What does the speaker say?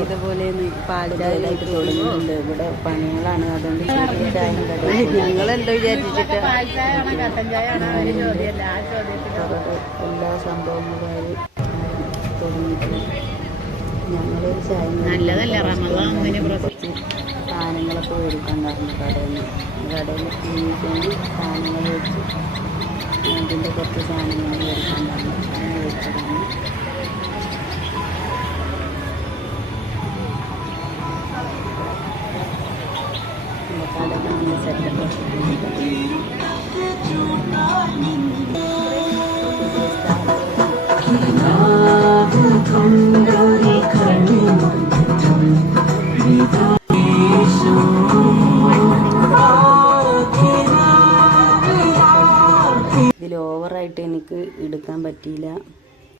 ഇതുപോലെ പാലിലായിട്ട് തുടങ്ങുന്നുണ്ട്. ഇവിടെ പണികളാണ്, അതുകൊണ്ട് ചായയും കടയിൽ ഞങ്ങളെന്തോ വിചാരിച്ചിട്ട് എല്ലാ സംഭവങ്ങളും തുടങ്ങിയിട്ടുണ്ട്. ഞങ്ങളൊരു ചായ സാധനങ്ങളൊക്കെ മേടിക്കണ്ടായിരുന്നു കടയിൽ വേണ്ടി സാധനങ്ങൾ വെച്ച് അതിൻ്റെ കുറച്ച് സാധനങ്ങൾ മേടിക്കണ്ടായിരുന്നു. അങ്ങനെ വെച്ചതാണ്. ഇതിൽ ഓവറായിട്ട് എനിക്ക് എടുക്കാൻ പറ്റിയില്ല.